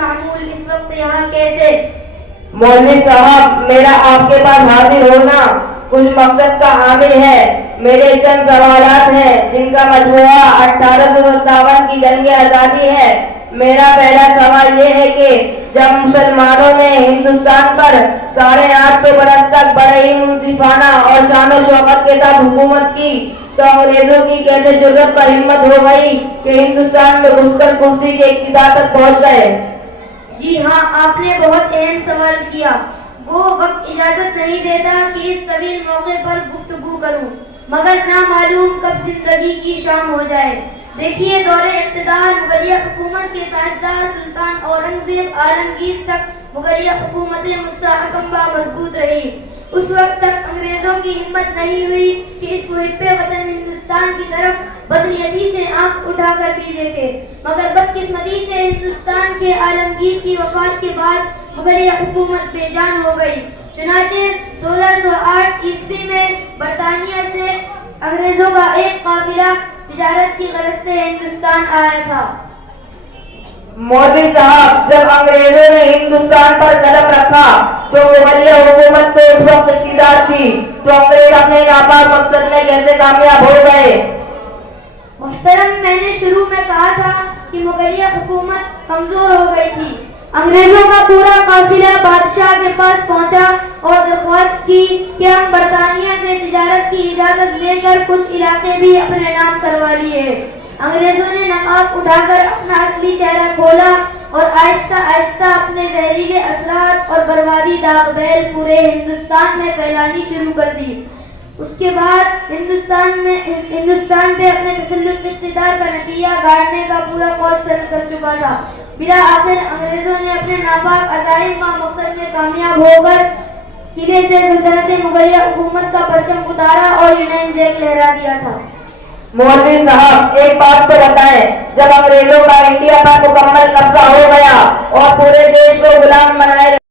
معمول اس وقت یہاں کیسے؟ مولوی صاحب، میرا آپ کے پاس حاضر ہونا کچھ مقصد کا حامل ہے۔ میرے چند سوالات ہیں جن کا مجموعہ 1857 کی جنگ آزادی ہے۔ میرا پہلا سوال یہ ہے کہ جب مسلمانوں نے ہندوستان پر 850 برس تک بڑے ہی منصفانہ اور شان و شوکت کے ساتھ حکومت کی تو انگریزوں کی کیسے جرأت اور ہمت ہو گئی کہ ہندوستان میں گھس کر کرسی کے اقتدار تک پہنچ گئے؟ جی ہاں، آپ نے بہت اہم سوال کیا۔ وہ وقت اجازت نہیں دیتا کہ اس طویل موقع پر گفتگو کروں، مگر نہ معلوم کب زندگی کی شام ہو جائے۔ دیکھیے، دور اقتدار مغلیہ حکومت کے تاجدار سلطان اورنگزیب عالمگیر تک مغلیہ حکومت مستحکم مضبوط رہی۔ اس وقت تک انگریزوں کی ہمت نہیں ہوئی کہ اس محب وطن ہندوستان کی طرف بدنیتی سے آنکھ اٹھا کر بھی دیکھے، مگر بدقسمتی سے ہندوستان کے عالمگیر کی وفات کے بعد مغلیہ حکومت بے جان ہو گئی۔ چنانچہ 1608 عیسوی میں برطانیہ سے انگریزوں کا ایک قافلہ تجارت کی غرض سے ہندوستان آیا تھا۔ مولوی صاحب، جب انگریزوں نے ہندوستان پر قدم رکھا تو مغلیہ حکومت کو اس وقت اقتدار تھی، تو انگریز اپنے ناپاک مقصد میں کیسے کامیاب ہو گئے؟ محترم، میں نے شروع میں کہا تھا کہ مغلیہ حکومت کمزور ہو گئی تھی۔ انگریزوں کا پورا قافلہ بادشاہ کے پاس پہنچا اور درخواست کی کہ ہم برطانیہ سے تجارت کی اجازت لے کر کچھ علاقے بھی اپنے نام کروا لیے۔ انگریزوں نے نقاب اٹھا کر اپنا اصلی چہرہ کھولا اور آہستہ آہستہ اپنے زہریلے اثرات اور بربادی داغ بیل پورے ہندوستان میں پھیلانی شروع کر دی۔ اس کے بعد ہندوستان پہ اپنے تسلط اقتدار کا نتیجہ گاڑنے کا پورا فوج سر کر چکا تھا۔ بالآخر انگریزوں نے اپنے ناپاک عزائم کا مقصد میں کامیاب ہو کر قلعے سے سلطنت مغلیہ حکومت کا پرچم اتارا اور یونین جیک لہرا دیا تھا۔ مولوی صاحب، ایک بات تو بتائیں، جب انگریزوں کا انڈیا پر مکمل قبضہ ہو گیا اور پورے دیش کو غلام بنائے